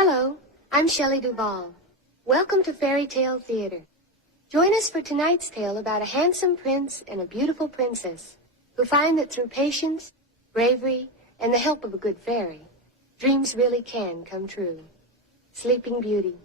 Hello, I'm Shelley Duvall. Welcome to Fairy Tale Theater. Join us for tonight's tale about a handsome prince and a beautiful princess who find that through patience, bravery, and the help of a good fairy, dreams really can come true. Sleeping Beauty.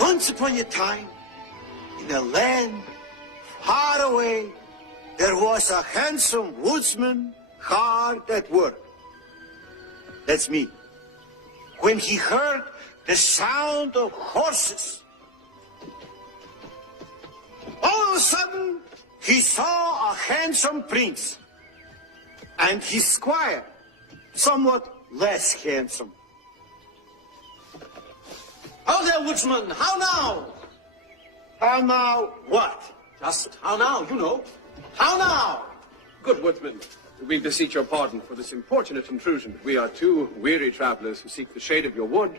Once upon a time, in a land far away, there was a handsome woodsman hard at work. That's me. When he heard the sound of horses, all of a sudden, he saw a handsome prince and his squire, somewhat less handsome. How there, woodsman? How now? How now what? Just how now, you know. How now? Good woodsman, we beseech your pardon for this importunate intrusion. We are two weary travelers who seek the shade of your wood,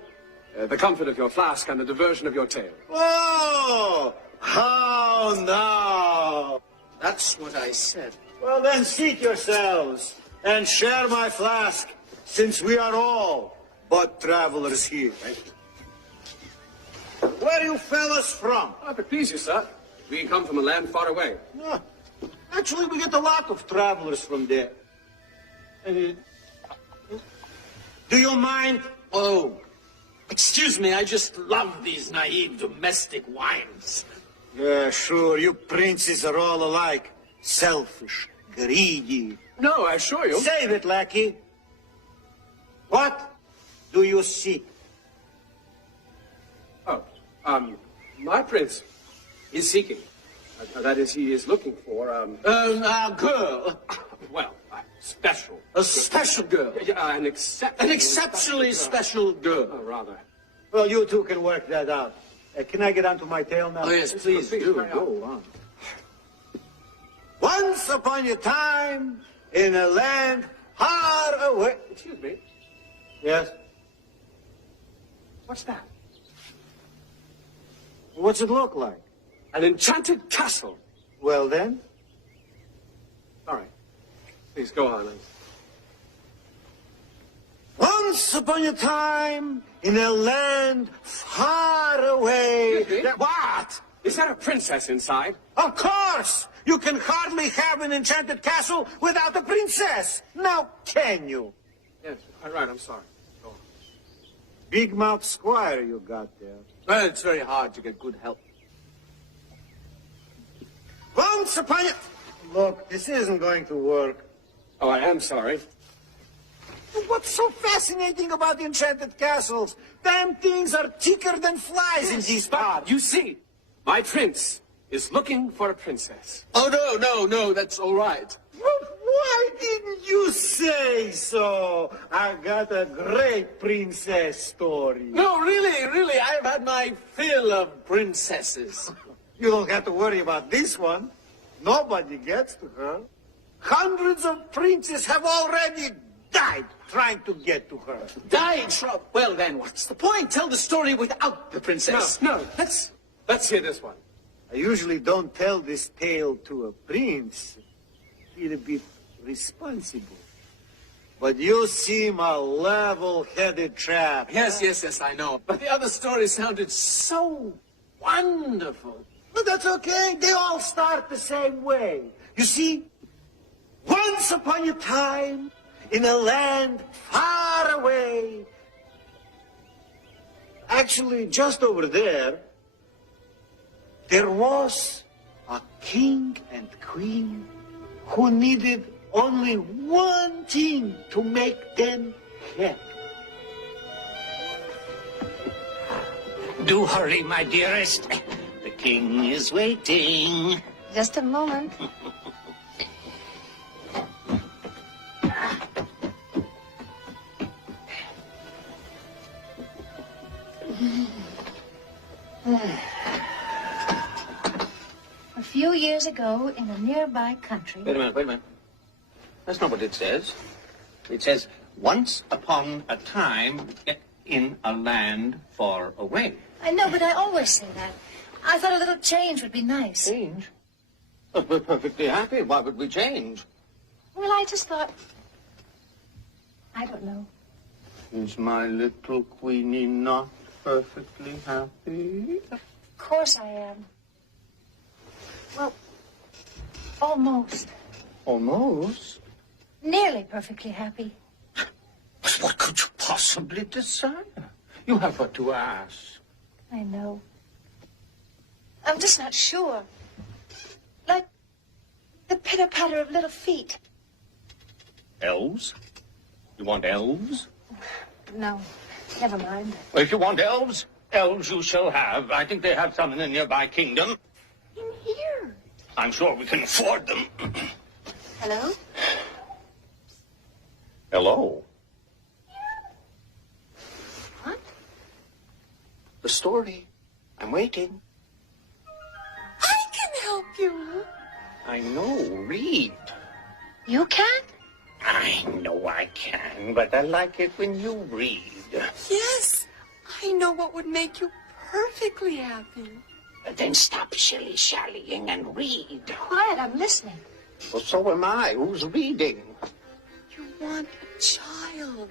the comfort of your flask, and the diversion of your tale. Oh, how now? That's what I said. Well, then seat yourselves and share my flask, since we are all but travelers here. Where you fellas from? If it please you, sir, we come from a land far away. Ah, actually, we get a lot of travelers from there. Do you mind? Oh, excuse me, I just love these naive domestic wines. Yeah, sure, you princes are all alike. Selfish, greedy. No, I assure you. Save it, lackey. What do you seek? Oh, my prince is seeking. That is, he is looking for, A girl. well, special. A special girl. An exceptionally special girl. Oh, rather. Well, you two can work that out. Can I get onto my tale now? Oh, yes, please do. Go on. Once upon a time, in a land far away... Excuse me. Yes? What's that? What's it look like? An enchanted castle. Well, then? All right. Please go on. Once upon a time, in a land far away... Excuse me? What? Is that a princess inside? Of course! You can hardly have an enchanted castle without a princess. Now, can you? Yes, quite right. I'm sorry. Go on. Big mouth squire you got there. Well, it's very hard to get good help. Once upon a... Look, this isn't going to work. Oh, I am sorry. What's so fascinating about the enchanted castles? Damn things are thicker than flies in these parts. You see, my prince is looking for a princess. Oh, no, that's all right. Why didn't you say so? I got a great princess story. No, really, I've had my fill of princesses. You don't have to worry about this one. Nobody gets to her. Hundreds of princes have already died trying to get to her. Died? Well, then, what's the point? Tell the story without the princess. No, let's hear this one. I usually don't tell this tale to a prince. Feel a bit responsible. But you seem a level-headed chap. Yes, I know. But the other story sounded so wonderful. But that's okay. They all start the same way. You see, once upon a time, in a land far away, actually just over there, there was a king and queen who needed only one thing to make them happy. Do hurry, my dearest. The king is waiting. Just a moment. A few years ago, in a nearby country... Wait a minute. That's not what it says. It says, once upon a time in a land far away. I know, but I always say that. I thought a little change would be nice. Change? But we're perfectly happy. Why would we change? Well, I just thought... I don't know. Is my little queenie not perfectly happy? Of course I am. Well, almost. Almost? Nearly perfectly happy. But what could you possibly desire? You have but to ask. I know. I'm just not sure. Like the pitter-patter of little feet. Elves? You want elves? No, never mind. Well, if you want elves, elves you shall have. I think they have some in the nearby kingdom. In here. I'm sure we can afford them. Hello? Hello. What? The story. I'm waiting. I can help you. I know, Reeve. You can? I know I can, but I like it when you read. Yes, I know what would make you perfectly happy. Then stop shilly-shallying and read. Quiet, I'm listening. Well, so am I. Who's reading? You want a child.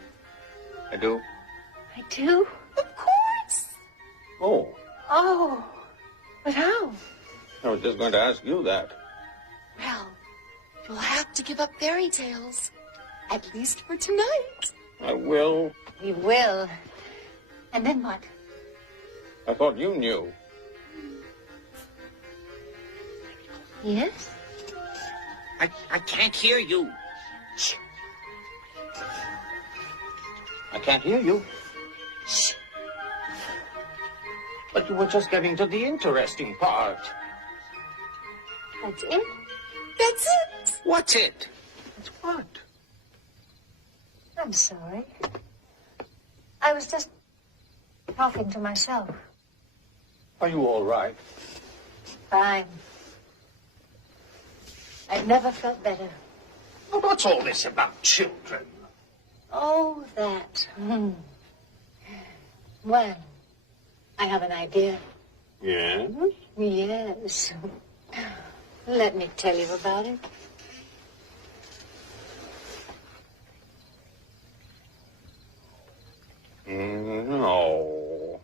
I do. I do? Of course. Oh, Oh, but how? I was just going to ask you that. Well, you'll have to give up fairy tales. At least for tonight. I will. We will. And then what? I thought you knew. Yes? I can't hear you. Shh. I can't hear you. Shh. But you were just getting to the interesting part. That's it? That's it. What's it? It's what? I'm sorry. I was just talking to myself. Are you all right? Fine. I've never felt better. Well, what's all this about children? Oh, that. Well, I have an idea. Yes? Yes. Let me tell you about it. No.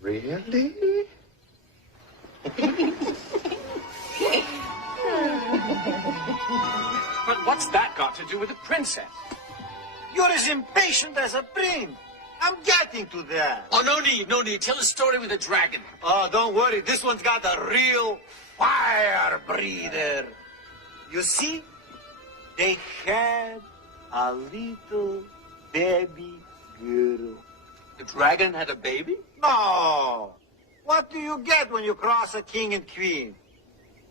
Really? But what's that got to do with the princess? You're as impatient as a prince. I'm getting to that. Oh, no need. Tell a story with a dragon. Oh, don't worry. This one's got a real fire breather. You see, they had a little baby girl. The dragon had a baby? No. What do you get when you cross a king and queen?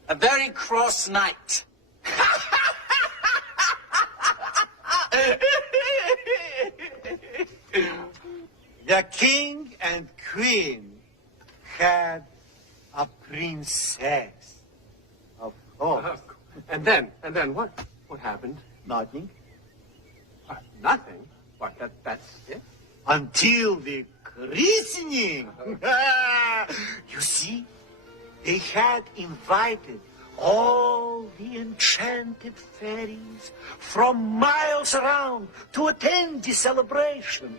A very cross knight. The king and queen had a princess. Of course. And then what? What happened? Nothing. Nothing. What? That's it? Until the christening. You see, they had invited all the enchanted fairies from miles around to attend the celebration.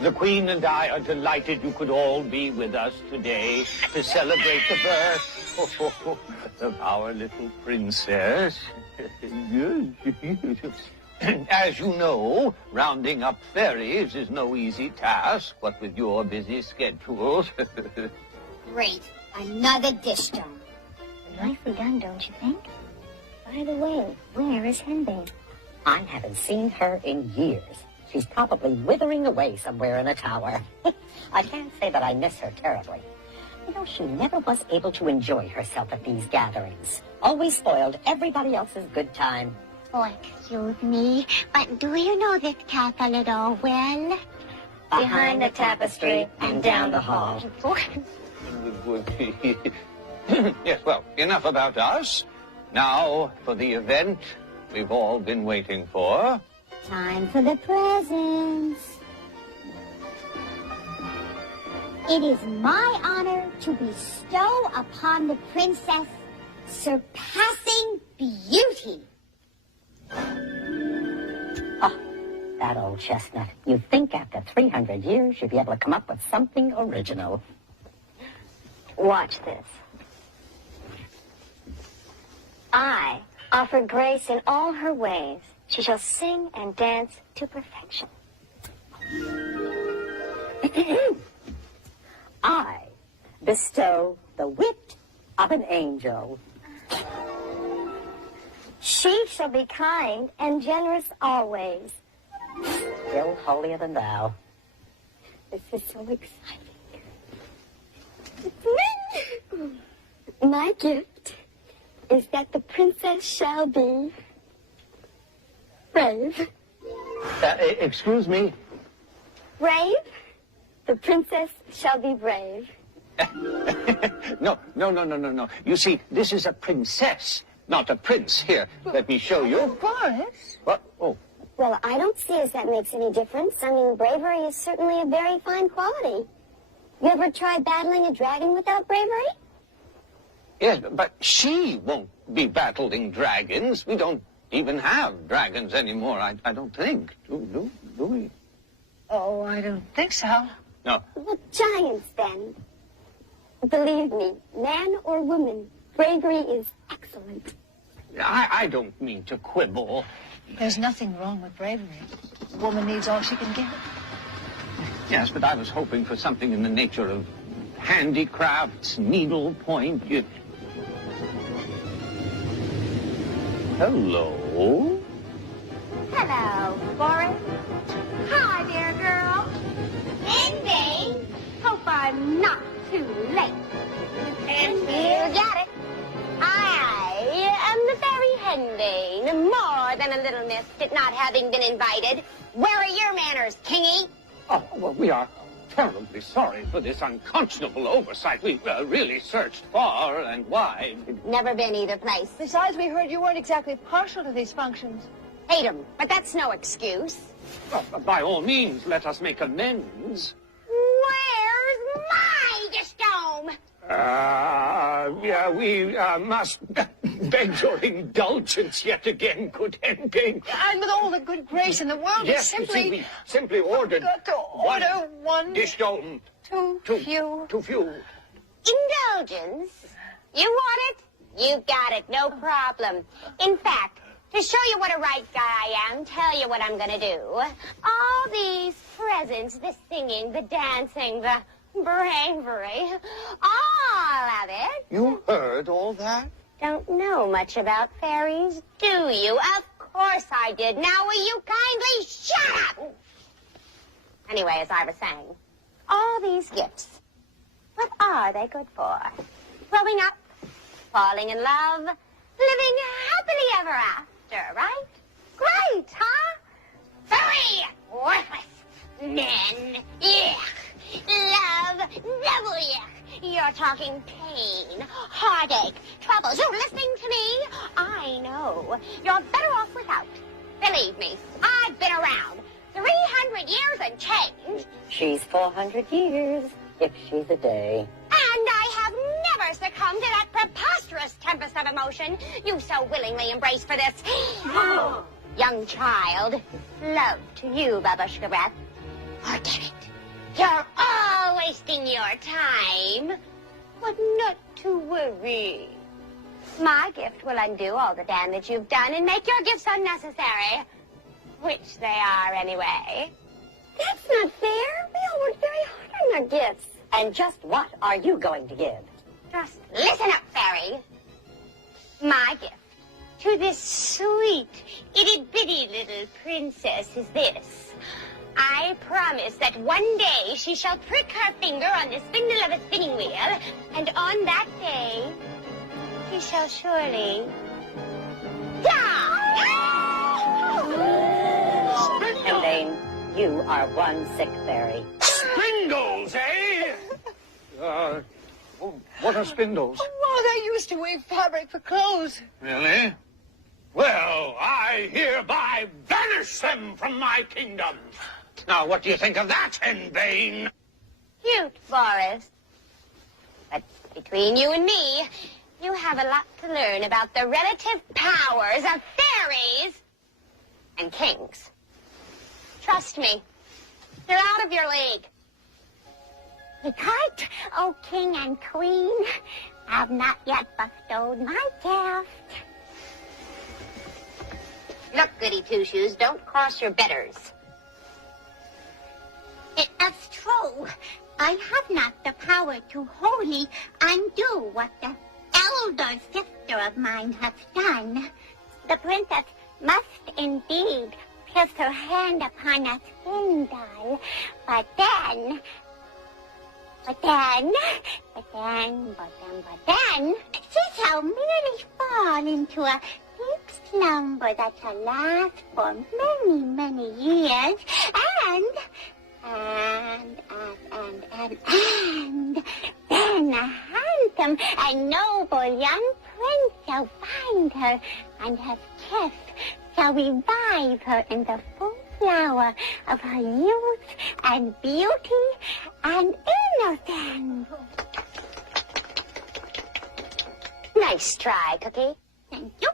The Queen and I are delighted you could all be with us today to celebrate the birth of our little princess. As you know, rounding up fairies is no easy task, what with your busy schedules. Great. Another dish done. Nicely done, don't you think? By the way, where is Henbane? I haven't seen her in years. She's probably withering away somewhere in a tower. I can't say that I miss her terribly. You know, she never was able to enjoy herself at these gatherings. Always spoiled everybody else's good time. Oh, excuse me, but do you know this castle at all well? Behind the tapestry and down the hall. Yes, well, enough about us. Now for the event we've all been waiting for. Time for the presents. It is my honor to bestow upon the princess surpassing beauty. Oh, that old chestnut. You'd think after 300 years you'd be able to come up with something original. Watch this. I offer grace in all her ways. She shall sing and dance to perfection. I bestow the wit of an angel. She shall be kind and generous always. Still holier than thou. This is so exciting. My gift is that the princess shall be brave. Excuse me? Brave? The princess shall be brave. No. You see, this is a princess, not a prince. Here, let me show you. Boris? What? Oh. Well, I don't see as that makes any difference. I mean, bravery is certainly a very fine quality. You ever tried battling a dragon without bravery? Yes, but she won't be battling dragons. We don't even have dragons anymore, I don't think. Do we? Oh, I don't think so. No. Well, giants, then. Believe me, man or woman, bravery is excellent. I don't mean to quibble. There's nothing wrong with bravery. A woman needs all she can get. Yes, but I was hoping for something in the nature of handicrafts, needlepoint. Hello? Hello, Boris. Hi there, girl. Henbane. Hope I'm not too late. And you got it. I am the fairy Henbane, more than a little miffed at not having been invited. Where are your manners, Kingy? Oh, well, we are terribly sorry for this unconscionable oversight. We really searched far and wide. Never been either place. Besides, we heard you weren't exactly partial to these functions. Hate 'em, but that's no excuse. Well, by all means, let us make amends. Where's my dome? Yeah, we must beg your indulgence yet again, good Henbane. And with all the good grace in the world, Yes, we you see, we simply ordered got to order one dish dome. too few. Too few. Indulgence? You want it? You got it, no problem. In fact, to show you what a right guy I am, tell you what I'm gonna do. All these presents, the singing, the dancing, the bravery, all of it. You heard all that? Don't know much about fairies, do you? Of course I did. Now will you kindly shut up? Anyway, as I was saying, all these gifts, what are they good for? Growing up, falling in love, living happily ever after, right? Great, huh? Very worthless. Men, yuck. Love, double yuck. You're talking pain, heartache, troubles. You're listening to me? I know. You're better off without. Believe me, I've been around 300 years and change. She's 400 years, if she's a day. And I have never succumbed to that preposterous tempest of emotion you so willingly embrace for this young child. Love to you, Babushka Breath. Forget it. You're all wasting your time. But not to worry. My gift will undo all the damage you've done and make your gifts unnecessary. Which they are anyway. That's not fair. We all worked very hard on our gifts. And just what are you going to give? Just listen up, Fairy. My gift to this sweet, itty-bitty little princess is this. I promise that one day she shall prick her finger on the spindle of a spinning wheel, and on that day, she shall surely die. Henbane, you are one sick fairy. Spindles, eh? What are spindles? Oh, they used to weave fabric for clothes. Really? Well, I hereby banish them from my kingdom. Now, what do you think of that, Henbane? Cute, Forrest. But between you and me, you have a lot to learn about the relative powers of fairies and kings. Trust me, you're out of your league. Because, O king and queen, I've not yet bestowed my gift. Look, goody two-shoes, don't cross your betters. It's true. I have not the power to wholly undo what the elder sister of mine has done. The princess must indeed place her hand upon a spindle, but then she shall merely fall into a deep slumber that shall last for many, many years, and then a handsome and noble young prince shall find her, and his kiss shall revive her in the full flower of her youth and beauty and innocence. Nice try, Cookie. Thank you.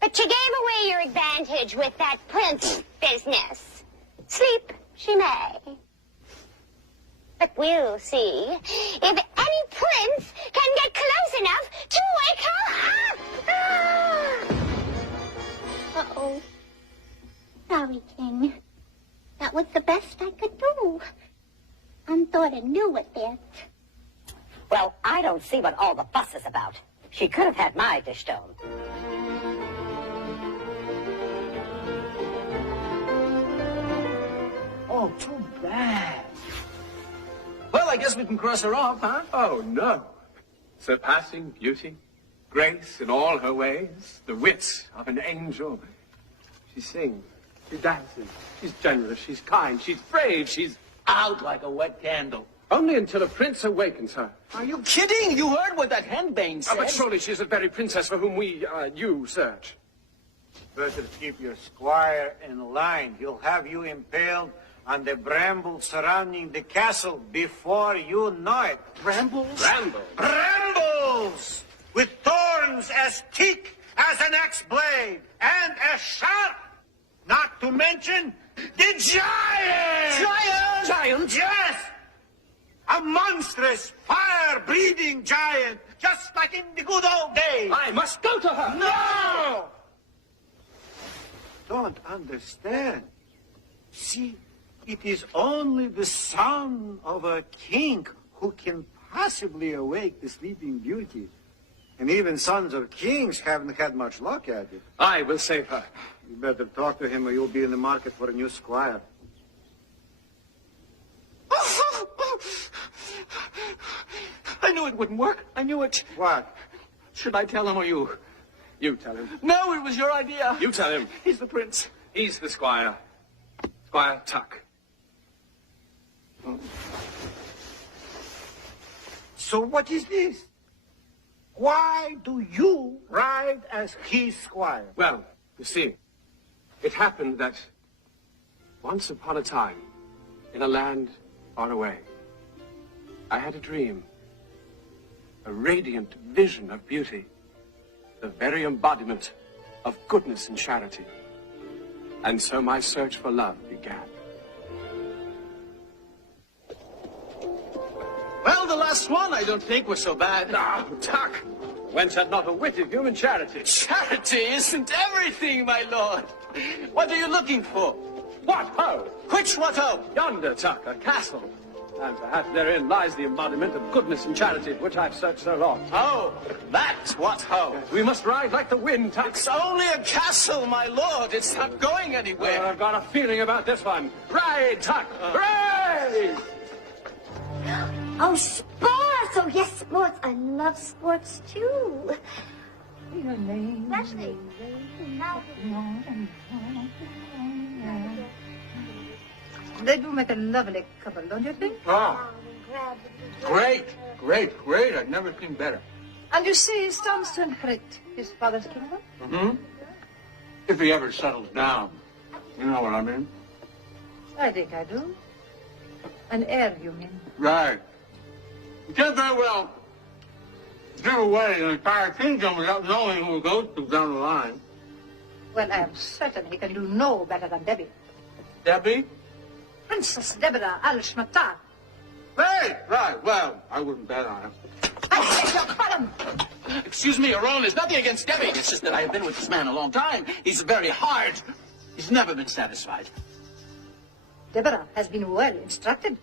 But you gave away your advantage with that prince business. Sleep she may. But we'll see if any prince can get close enough to wake her up. Uh-oh. Sorry, King. That was the best I could do. I thought I knew it best. Well, I don't see what all the fuss is about. She could have had my dish stone. Oh, too bad. Well, I guess we can cross her off, huh? Oh, no. Surpassing beauty, grace in all her ways, the wit of an angel. She sings, she dances, she's generous, she's kind, she's brave, she's... Out like a wet candle. Only until a prince awakens her. Are you kidding? You heard what that henbane said. Oh, but surely she's the very princess for whom you search. Better keep your squire in line. He'll have you impaled on the brambles surrounding the castle before you know it. Brambles? Brambles? Brambles! With thorns as thick as an axe blade and as sharp, not to mention the giant! Giant? Giant? Yes! A monstrous, fire-breathing giant, just like in the good old days. I must go to her. No! Don't understand. See, it is only the son of a king who can possibly awake the sleeping beauty. And even sons of kings haven't had much luck at it. I will save her. You better talk to him or you'll be in the market for a new squire. I knew it wouldn't work. I knew it. What? Should I tell him or you? You tell him. No, it was your idea. You tell him. He's the prince. He's the squire. Squire Tuck. So what is this? Why do you ride as his squire? Well, you see, it happened that once upon a time, in a land far away, I had a dream, a radiant vision of beauty, the very embodiment of goodness and charity. And so my search for love began. Well, the last one I don't think was so bad. Ah, Tuck! Whence had not a whit of human charity? Charity isn't everything, my lord. What are you looking for? What ho! Which what ho? Yonder, Tuck, a castle. And perhaps therein lies the embodiment of goodness and charity for which I've searched so long. Oh, that's what ho. We must ride like the wind, Tuck. It's only a castle, my lord. It's not going anywhere. I've got a feeling about this one. Ride, Tuck! Ride! Oh, sports! Oh, yes, sports. I love sports, too. Especially. They do make a lovely couple, don't you think? Oh, great, great, great. I've never seen better. And you see, he stands to inherit his father's kingdom? Mm-hmm. If he ever settles down. You know what I mean? I think I do. An heir, you mean? Right. You can't very well give away an entire kingdom without knowing who it goes to down the line. Well, I am certain he can do no better than Debbie. Debbie? Princess Deborah Al-Shmatar. Hey! Right, well, I wouldn't bet on it. I beg your pardon! Excuse me, Your Honor, there's nothing against Debbie. It's just that I have been with this man a long time. He's very hard. He's never been satisfied. Deborah has been well instructed.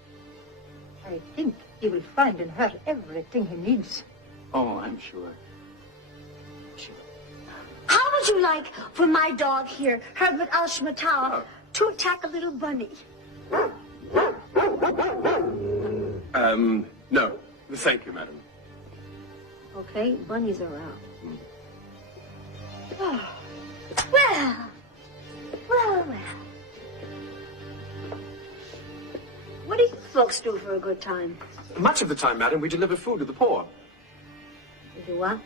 I think he will find in her everything he needs. Oh, I'm sure. How would you like for my dog here, Herbert Al-Shmatar, to attack a little bunny? No. Thank you, madam. Okay, bunnies are out. Well. What do you folks do for a good time? Much of the time, madam, we deliver food to the poor. You do what?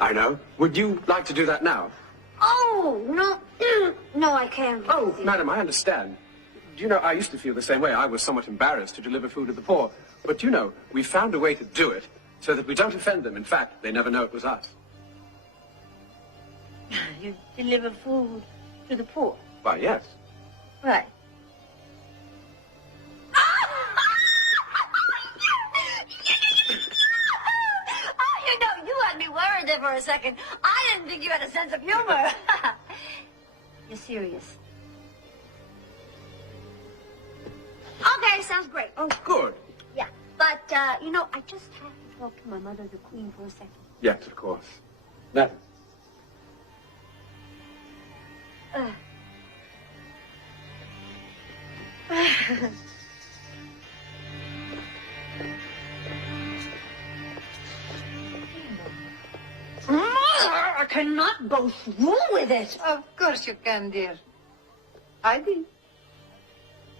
I know. Would you like to do that now? Oh, no. No, I can't. Oh, madam, I understand. Do you know, I used to feel the same way. I was somewhat embarrassed to deliver food to the poor. But you know, we found a way to do it so that we don't offend them. In fact, they never know it was us. You deliver food to the poor? Why, yes. Right. You had me worried there for a second. I didn't think you had a sense of humor. You're serious. Okay, sounds great. Oh, good. Yeah, but, you know, I just have to talk to my mother, the queen, for a second. Yes, of course. Madam. Mother, I cannot go through with it. Of course you can, dear. I did.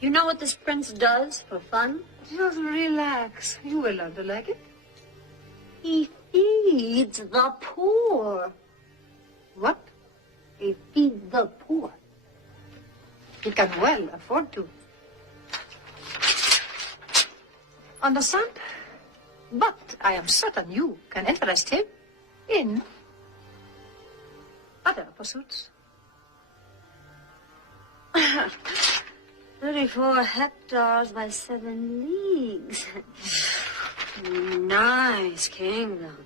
You know what this prince does for fun? Just relax. You will learn to like it. He feeds the poor. What? He feeds the poor. He can well afford to. Understand? But I am certain you can interest him in other pursuits. 34 hectares by 7 leagues. Nice kingdom.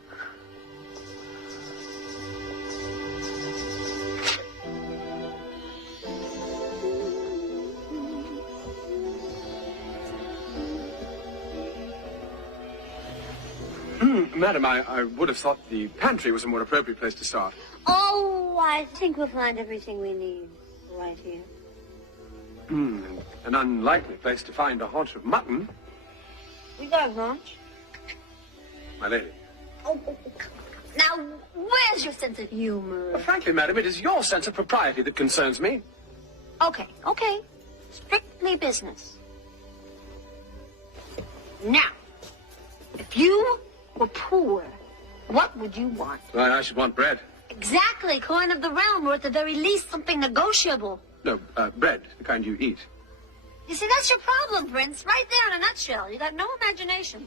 Madam, I would have thought the pantry was a more appropriate place to start. Oh, I think we'll find everything we need right here. An unlikely place to find a haunch of mutton, We got lunch. my lady. Oh, now, where's your sense of humor? Frankly, madam, it is your sense of propriety that concerns me. Okay. Strictly business. Now, if you were poor, what would you want? Well, I should want bread. Exactly, coin of the realm, or at the very least, something negotiable. No, bread, the kind you eat. You see, that's your problem, Prince. Right there in a nutshell. You got no imagination.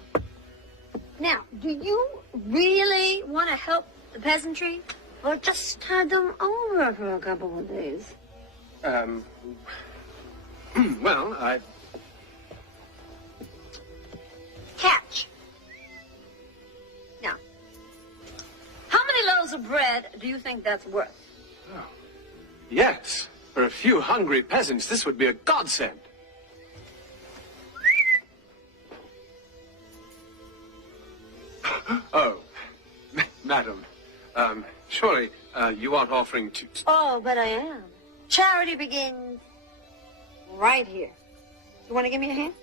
Now, do you really want to help the peasantry? Or just tide them over for a couple of days? Well, Catch. Now, how many loaves of bread do you think that's worth? Oh, yes. For a few hungry peasants, this would be a godsend. Oh, madam, surely you aren't offering to... Oh, but I am. Charity begins right here. You want to give me a hand?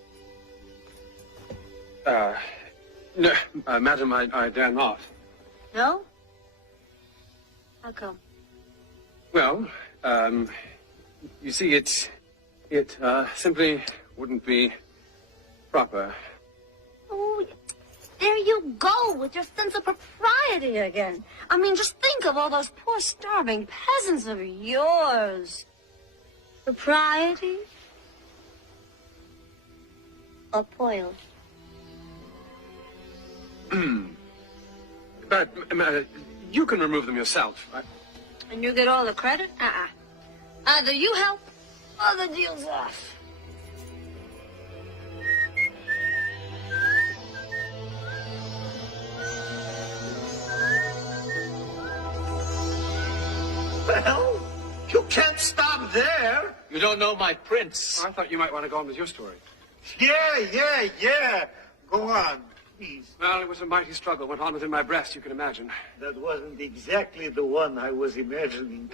No, madam, I dare not. No? How come? Well, you see, it simply wouldn't be proper. Oh, there you go with your sense of propriety again. I mean, just think of all those poor starving peasants of yours. Propriety? Or spoiled? But you can remove them yourself. And you get all the credit? Either you help or the deal's off. Well, you can't stop there. You don't know my prince. I thought you might want to go on with your story. Yeah. Go on, please. Well, it was a mighty struggle went on within my breast, you can imagine. That wasn't exactly the one I was imagining.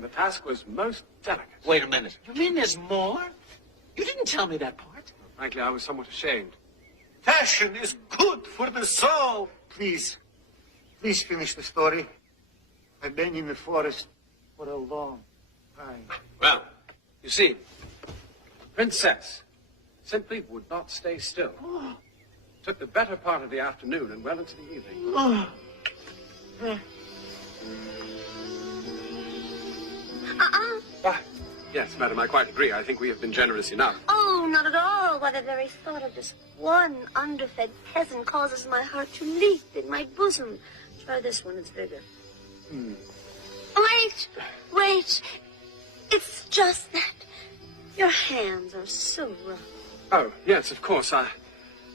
The task was most delicate. Wait a minute. You mean there's more? You didn't tell me that part. Frankly, I was somewhat ashamed. Passion is good for the soul. Please finish the story. I've been in the forest for a long time. Well, you see, the princess simply would not stay still. Took the better part of the afternoon and well into the evening. Yes, madam, I quite agree. I think we have been generous enough. Oh, not at all. Why, the very thought of just one underfed peasant causes my heart to leap in my bosom. Try this one, it's bigger. Wait. It's just that your hands are so rough. Oh, yes, of course.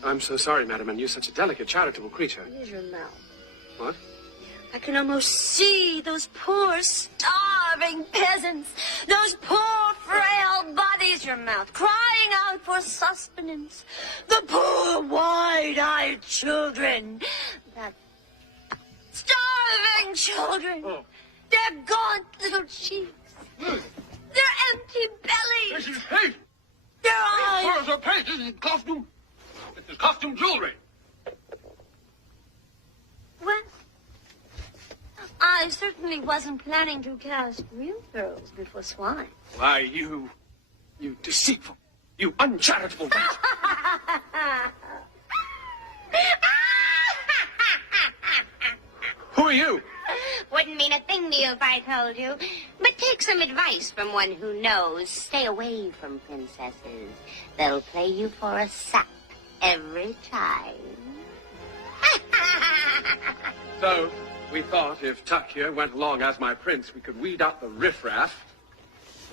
I'm so sorry, madam, and you're such a delicate, charitable creature. Use your mouth. What? I can almost see those poor, starving peasants, those poor, frail bodies, your mouth, crying out for sustenance. The poor, wide-eyed children. That starving children. Oh. Their gaunt little cheeks. Their empty bellies. This is hate! Their eyes. Where's her paint? This is costume. This is costume jewelry. Well, I certainly wasn't planning to cast real pearls before swine. Why, you deceitful, you uncharitable wretch. Who are you? Wouldn't mean a thing to you if I told you. But take some advice from one who knows. Stay away from princesses. They'll play you for a sap every time. So, we thought if Tuck here went along as my prince, we could weed out the riffraff,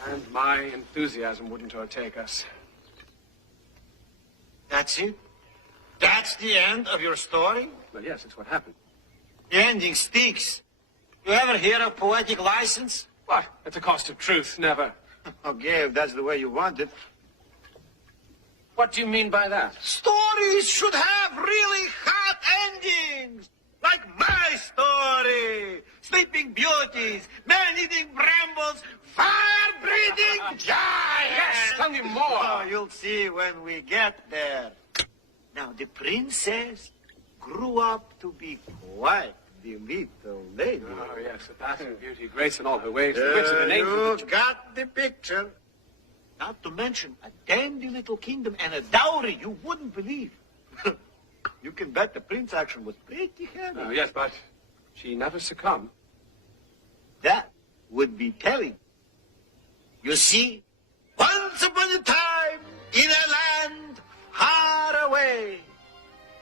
and my enthusiasm wouldn't overtake us. That's it? That's the end of your story? Well, yes, it's what happened. The ending stinks. You ever hear of poetic license? What? At the cost of truth, never. Okay, if that's the way you want it. What do you mean by that? Stories should have really hot endings. Like my story. Sleeping beauties, man-eating brambles, fire-breathing giants. Yes, tell me more. Oh, you'll see when we get there. Now, the princess grew up to be quite the little lady. Oh, yes, surpassing beauty, grace in all her ways, the wits of an angel. You got the picture. Not to mention a dandy little kingdom and a dowry you wouldn't believe. You can bet the prince action was pretty heavy. Oh, yes, but she never succumbed. That would be telling. You see, once upon a time, in a land far away,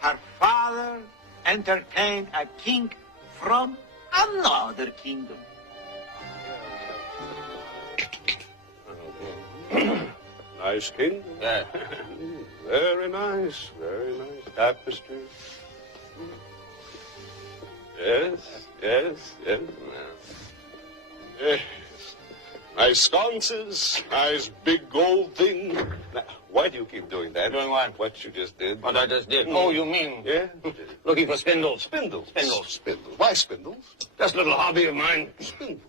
her father entertained a king from another kingdom. Nice king. Yeah. Very nice, very nice. Tapestry. Yes, yes, yes. Yes. Nice sconces, nice big gold thing. Now, why do you keep doing that? Doing what? What you just did. What I just did? Oh, you mean? Yeah? Looking for spindles. Spindles. Spindles. Spindles. Why spindles? Just a little hobby of mine. Spindles.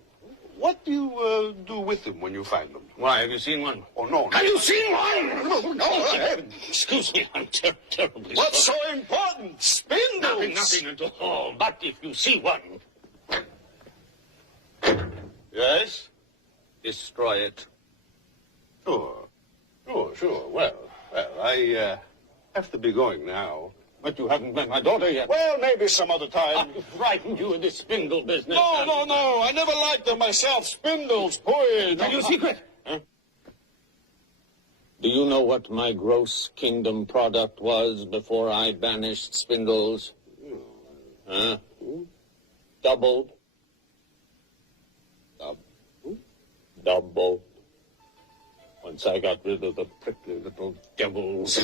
What do you do with them when you find them? Why, have you seen one? Oh, no. Have you seen one? No, I haven't. Excuse me, I'm terribly What's sorry. so important? Spindles. Nothing at all. But if you see one, Yes? destroy it. Sure. Sure. Well, I have to be going now. But you haven't met my daughter yet. Well, maybe some other time. I frightened you with this spindle business. No. I never liked them myself. Spindles, boy. Tell you a secret. Huh? Do you know what my gross kingdom product was before I banished spindles? Huh? Doubled. Doubled. Once I got rid of the prickly little devils.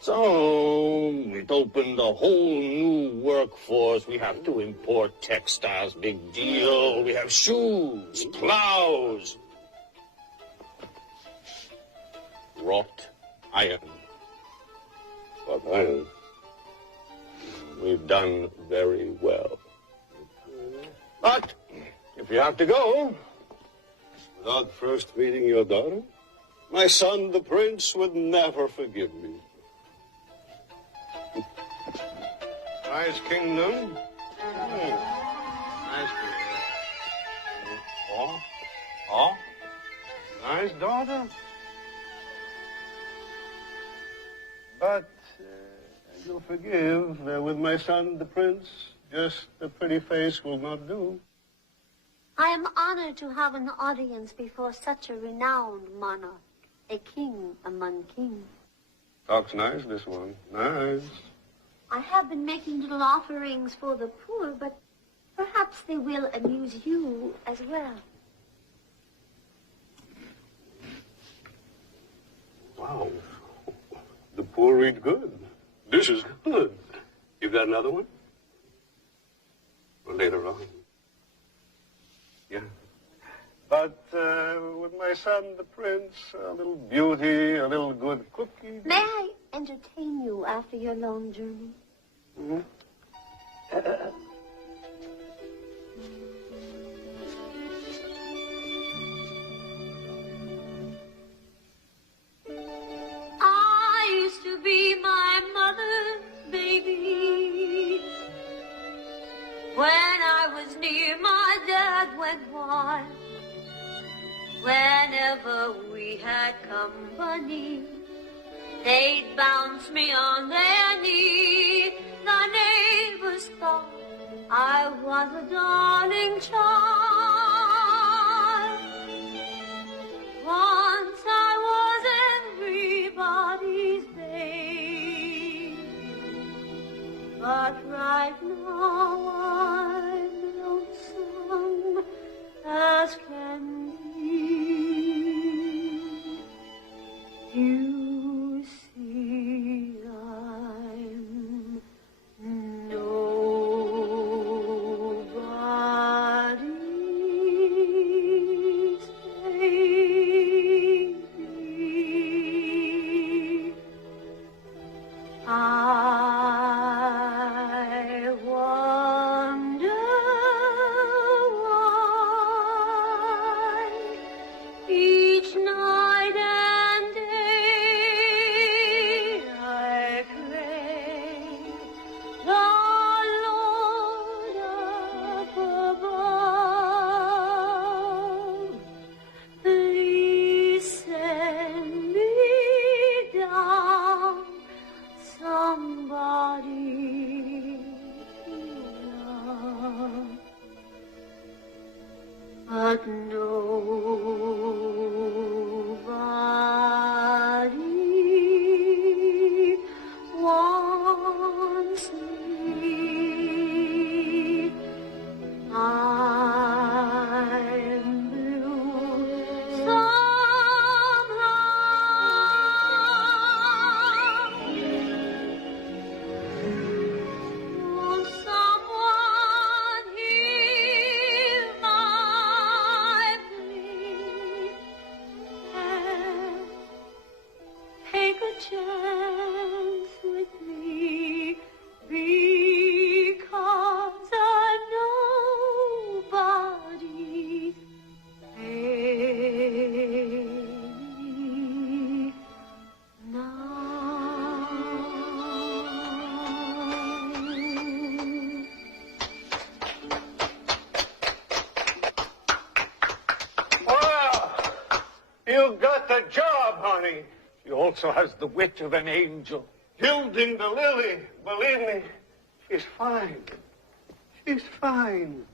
So, it opened a whole new workforce. We have to import textiles, big deal. We have shoes, plows, wrought iron. But iron. We've done very well. But, if you have to go, Without first meeting your daughter, my son, the prince, would never forgive me. Nice kingdom. Nice kingdom. Oh? Nice daughter. But you'll forgive, with my son, the prince, just a pretty face will not do. I am honored to have an audience before such a renowned monarch, a king among kings. Talks nice, this one. Nice. I have been making little offerings for the poor, but perhaps they will amuse you as well. Wow. The poor eat good. This is good. You've got another one? Or later on. Yeah. But with my son, the prince, a little beauty, a little good cookie. May I entertain you after your long journey? Mm-hmm. I used to be my mother's baby. When I was near, my dad went wild. Whenever we had company, they'd bounce me on their knee. The neighbors thought I was a darling child. Once I was everybody's babe, but right now I'm lonesome as can be. You see, I'm nobody's baby. I wonder why each night and day I pray the Lord up above, please send me down somebody to love. But nobody's got the job, honey. She also has the wit of an angel. Gilding the lily, believe me, she's fine. She's fine.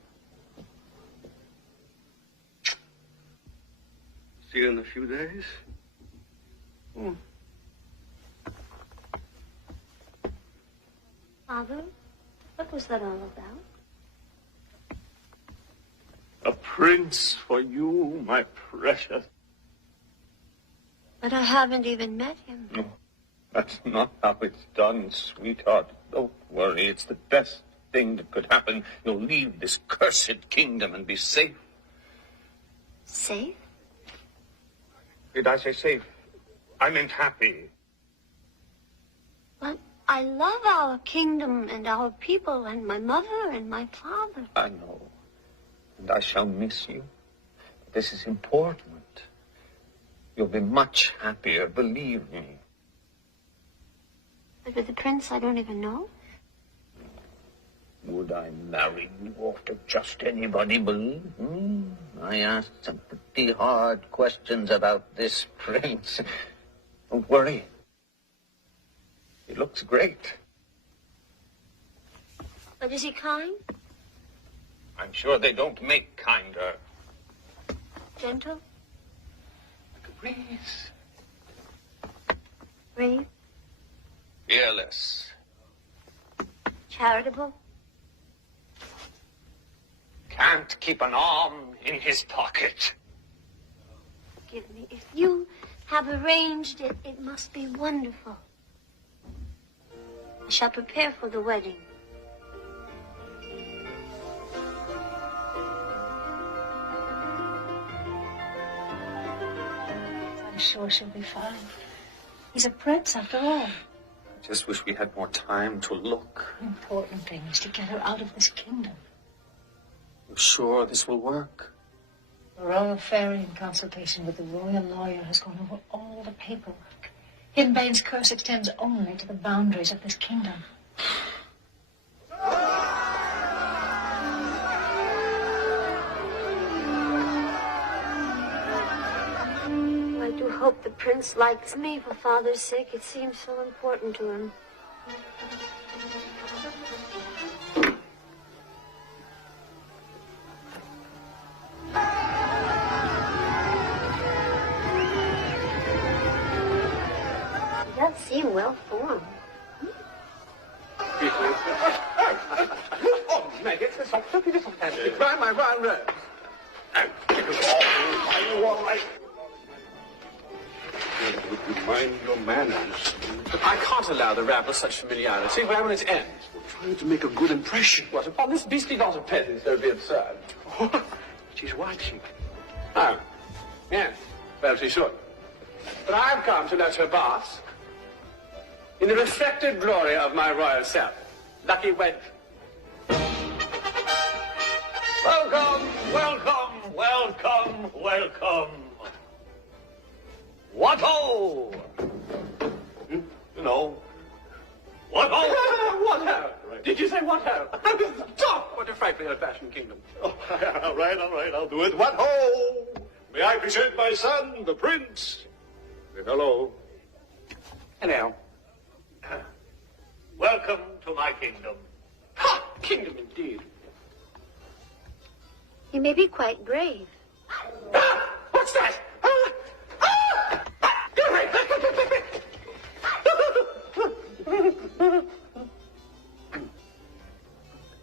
See you in a few days. Father, what was that all about? A prince for you, my precious. But I haven't even met him. No, that's not how it's done, sweetheart. Don't worry, it's the best thing that could happen. You'll leave this cursed kingdom and be safe. Safe? Did I say safe? I meant happy. But I love our kingdom and our people and my mother and my father. I know. And I shall miss you. But this is important. You'll be much happier, believe me. But with the prince I don't even know? Would I marry you off to just anybody, believe? I asked some pretty hard questions about this prince. Don't worry. He looks great. But is he kind? I'm sure they don't make kinder. Gentle? Like a breeze. Brave? Fearless. Charitable? Can't keep an arm in his pocket. Forgive me. If you have arranged it, it must be wonderful. I shall prepare for the wedding. I'm sure she'll be fine. He's a prince after all. I just wish we had more time to look. The important thing is to get her out of this kingdom. You're sure this will work? The royal fairy, in consultation with the royal lawyer, has gone over all the paperwork. Hinbane's curse extends only to the boundaries of this kingdom. I do hope the prince likes me for father's sake. It seems so important to him. He does seem well formed. Oh, Meg, it's this off. Don't be disadvantage. Grind my royal robes. Are you all right? Would you mind your manners? But I can't allow the rabble such familiarity. Where will it end? We're trying to make a good impression. What, upon this beastly lot of peasants? That would be absurd. She's watching. Oh, yes. Well, she should. But I've come to let her bask in the reflected glory of my royal self. Lucky wench. Welcome, welcome, welcome, welcome. What-ho! You know, what-ho! What-ho? Right. Did you say what-ho? Stop! What a frightfully old-fashioned kingdom. Oh, all right, I'll do it. What ho! May I present my son, the prince? Say hello. Hello. Welcome to my kingdom. Ha! Kingdom indeed. He may be quite brave. Ah! What's that? Ah! Ah! Ah! Get away!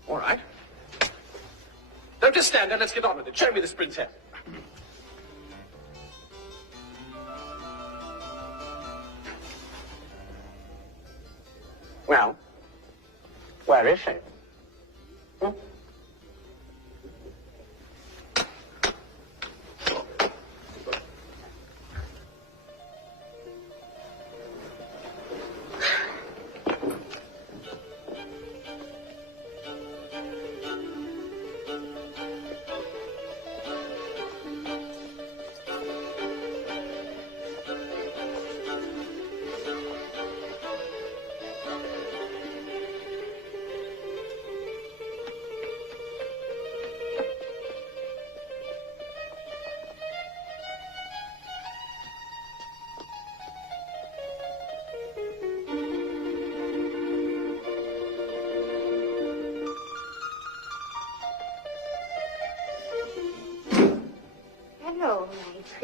All right. Don't just stand there. Let's get on with it. Show me this princess. Well, where is she? Hmm?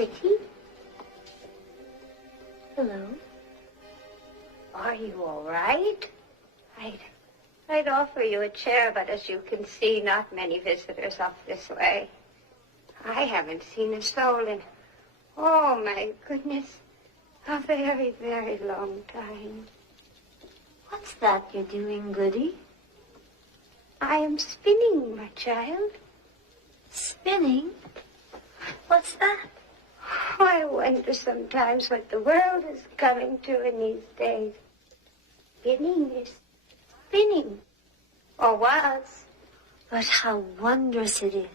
pretty. Hello. Are you all right? I'd offer you a chair, but as you can see, not many visitors up this way. I haven't seen a soul in, oh my goodness, a very, very long time. What's that you're doing, Goody? I am spinning, my child. Spinning? What's that? I wonder sometimes what the world is coming to in these days. Spinning is spinning. Or was. But how wondrous it is.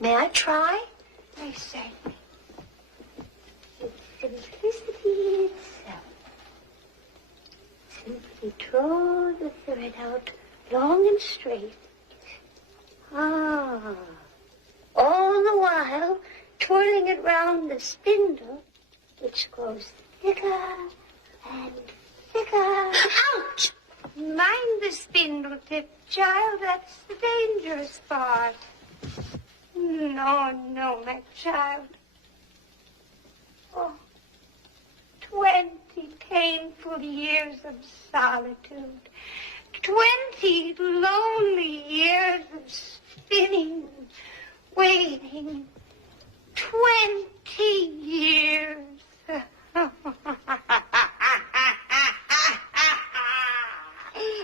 May I try? I say, it's simplicity itself. Simply draw the thread out long and straight. Ah. All the while, twirling it round the spindle, which grows thicker and thicker. Ouch! Mind the spindle tip, child. That's the dangerous part. No, no, my child. Oh, 20 painful years of solitude. 20 lonely years of spinning, waiting. 20 years.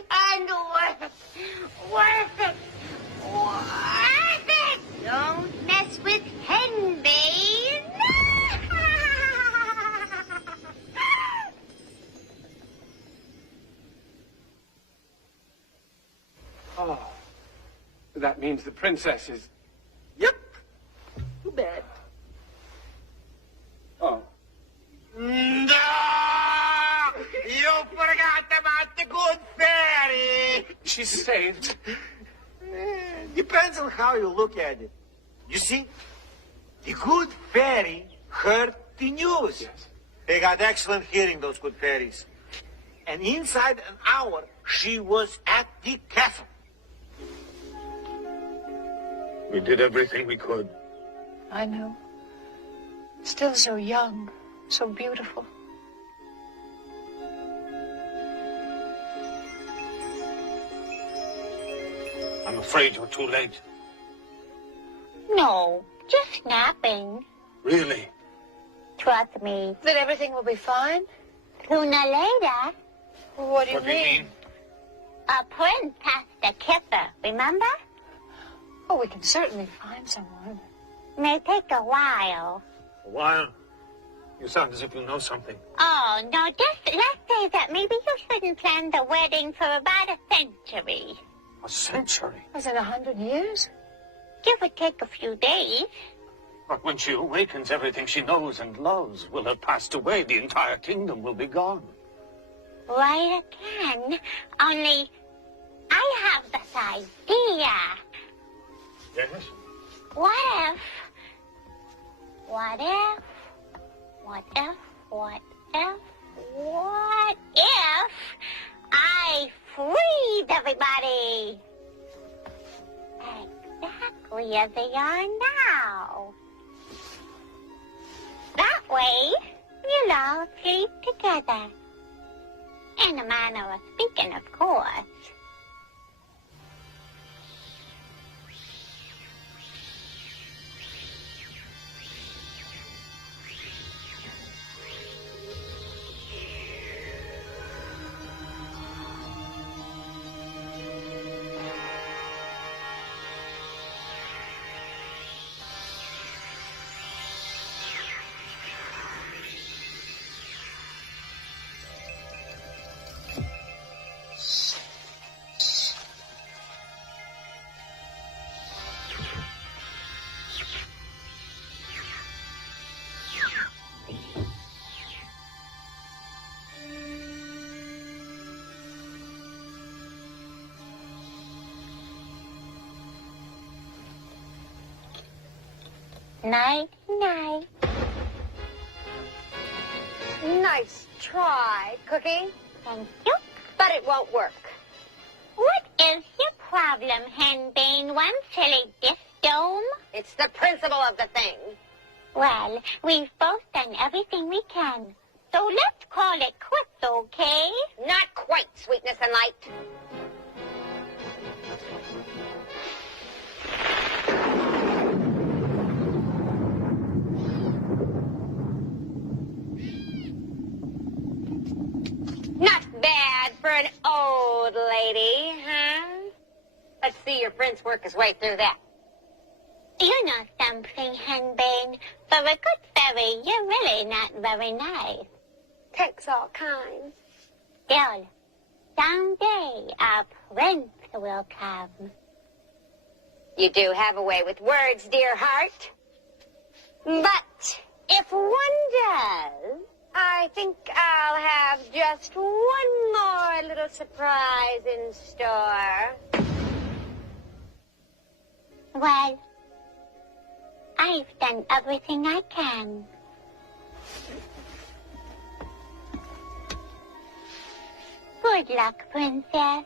And worth it. Don't mess with Henbane. Oh, that means the princess is... Yep. Too bad. Oh. No! You forgot about the good fairy! She's saved. Depends on how you look at it. You see, the good fairy heard the news. Yes. They got excellent hearing, those good fairies. And inside an hour, she was at the castle. We did everything we could. I know. Still so young, so beautiful. I'm afraid you're too late. No, just napping. Really? Trust me. That everything will be fine? Sooner or later, What do you What do you mean? a prince has to kiss her, remember? Oh, we can certainly find someone. May take a while. A while? You sound as if you know something. Oh, no, just let's say that maybe you shouldn't plan the wedding for about a century. A century? Was it 100 years? Give or take a few days. But when she awakens, everything she knows and loves will have passed away. The entire kingdom will be gone. Right again. Only I have this idea. Yes? What if I freed everybody? Exactly as they are now. That way, you'll all sleep together. In a manner of speaking, of course. Night, night. Nice try, Cookie. Thank you. But it won't work. What is your problem, Henbane? One silly gift dome? It's the principle of the thing. Well, we've both done everything we can. So let's call it quits, okay? Not quite, sweetness and light. Not bad for an old lady, huh? Let's see your prince work his way through that. You know something, Henbane. For a good fairy, you're really not very nice. Takes all kinds. Still, someday our prince will come. You do have a way with words, dear heart. But if one does, I think I'll have just one more little surprise in store. Well, I've done everything I can. Good luck, Princess.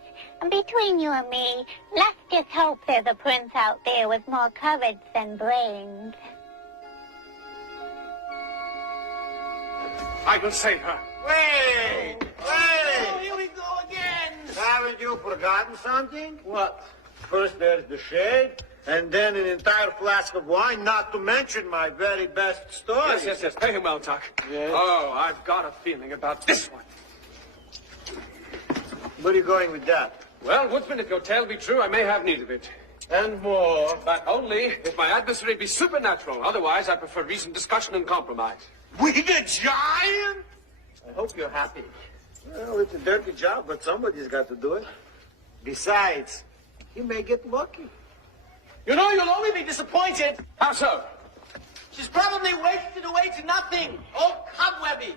Between you and me, let's just hope there's a prince out there with more courage than brains. I will save her. Wait! Oh, here we go again. Haven't you forgotten something? What? First there's the shade, and then an entire flask of wine, not to mention my very best story. Yes. Pay him well, Tuck. Yes. Oh, I've got a feeling about this one. Where are you going with that? Well, Woodsman, if your tale be true, I may have need of it. And more. But only if my adversary be supernatural. Otherwise, I prefer reasoned discussion and compromise. With a giant? I hope you're happy. Well, it's a dirty job, but somebody's got to do it. Besides, you may get lucky. You know, you'll only be disappointed. How so? She's probably wasted away to nothing. All cobwebby.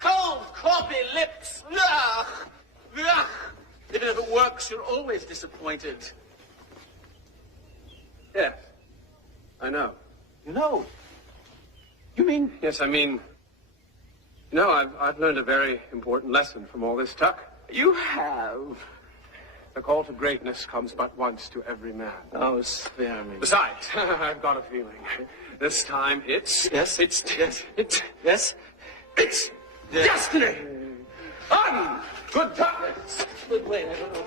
Cold, cloppy lips. Ugh. Ugh. Even if it works, you're always disappointed. Yes. I know. You know? You mean? Yes, I mean... You know, I've learned a very important lesson from all this, Tuck. You have. The call to greatness comes but once to every man. Oh, spare me. Besides, I've got a feeling. This time it's... Yes? It's... It's... Yes? It's destiny! On! Good Tuck! Good way. I don't know.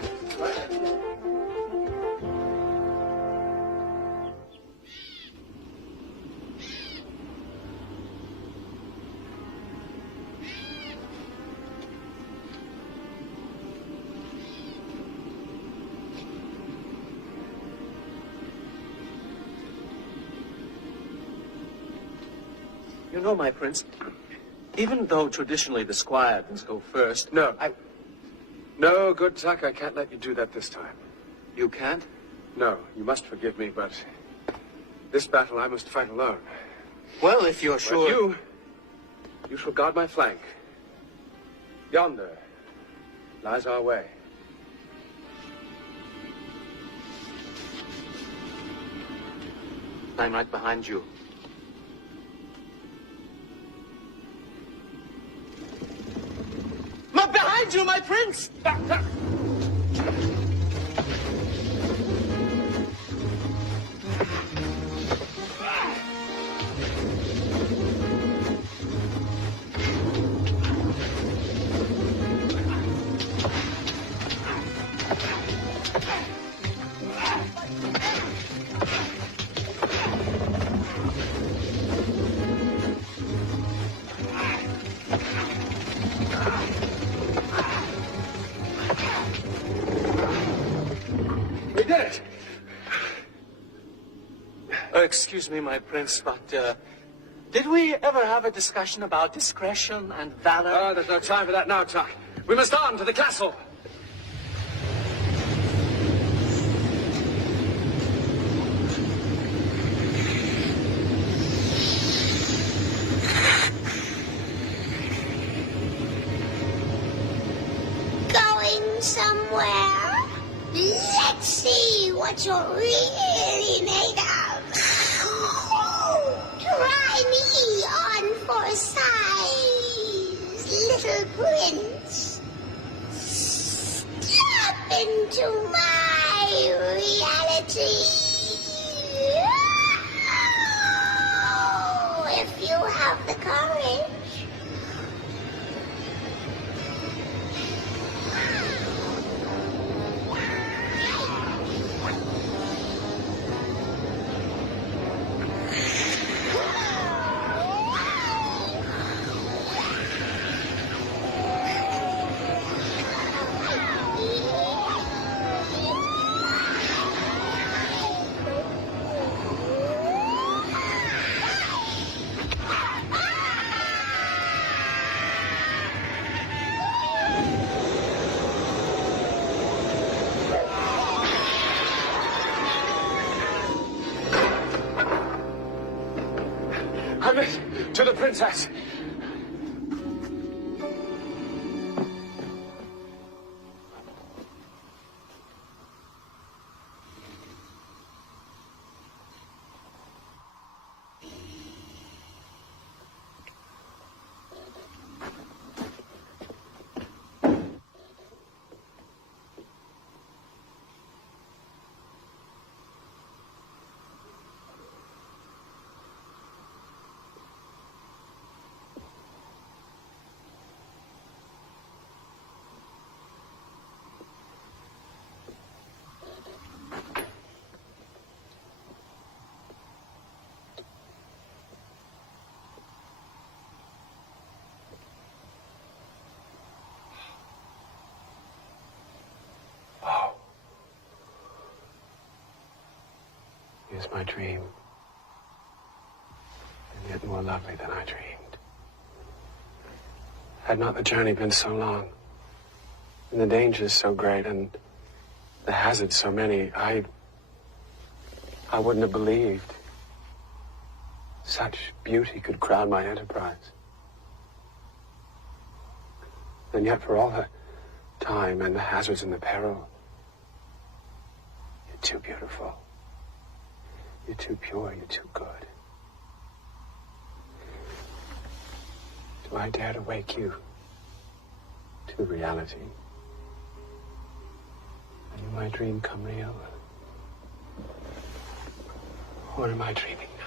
You know, my prince, even though traditionally the squire does go first... No. No, good Tuck, I can't let you do that this time. You can't? No, you must forgive me, but this battle I must fight alone. Well, if you're sure... But you shall guard my flank. Yonder lies our way. I'm right behind you. Behind you, my prince! Excuse me, my prince, but, did we ever have a discussion about discretion and valor? Oh, there's no time for that now, Tuck. We must on to the castle. Going somewhere? Let's see what you're really made of. Try me on for size, little prince. Step into my reality. If you have the courage. Commit to the princess. Is my dream, and yet more lovely than I dreamed. Had not the journey been so long, and the dangers so great, and the hazards so many, I wouldn't have believed such beauty could crown my enterprise. And yet for all the time and the hazards and the peril, you're too beautiful. You're too pure, you're too good. Do I dare to wake you to reality? Are you my dream come real? Or am I dreaming now?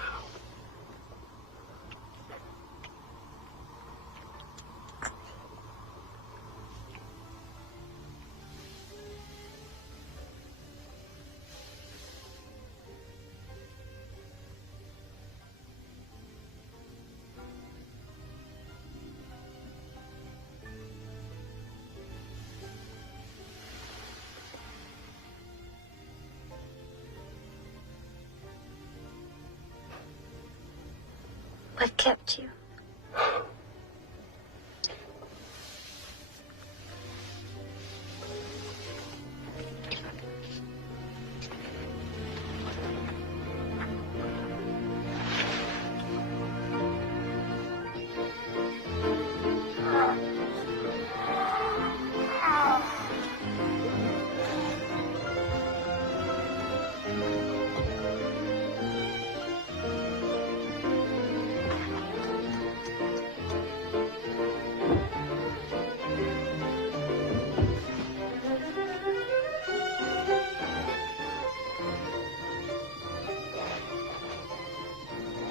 What kept you?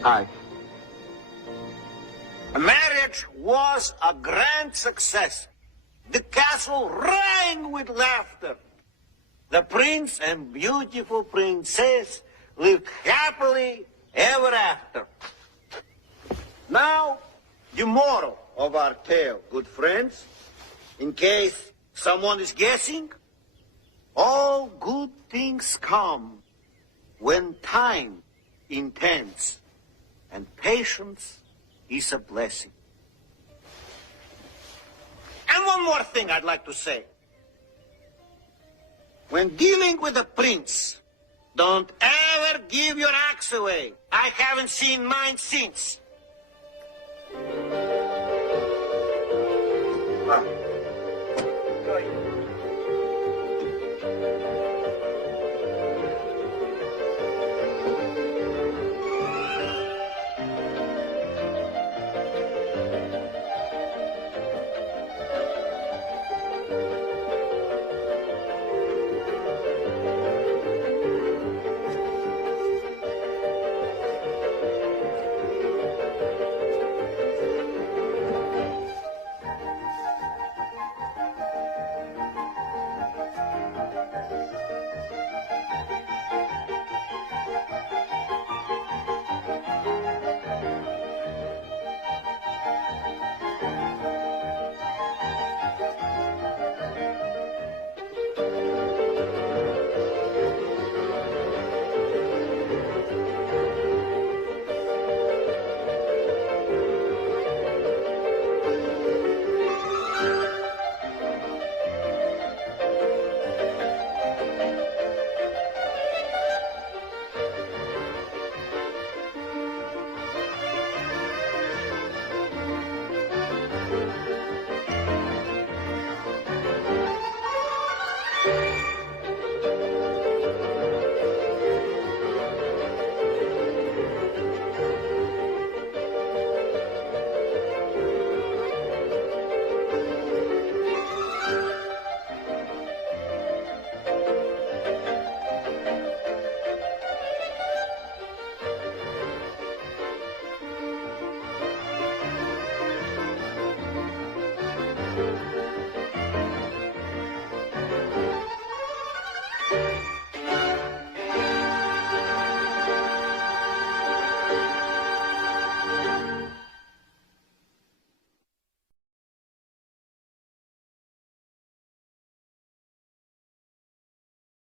Hi. The marriage was a grand success. The castle rang with laughter. The prince and beautiful princess lived happily ever after. Now, the moral of our tale, good friends, in case someone is guessing, all good things come when time intends, and patience is a blessing. And one more thing I'd like to say. When dealing with a prince, don't ever give your axe away. I haven't seen mine since.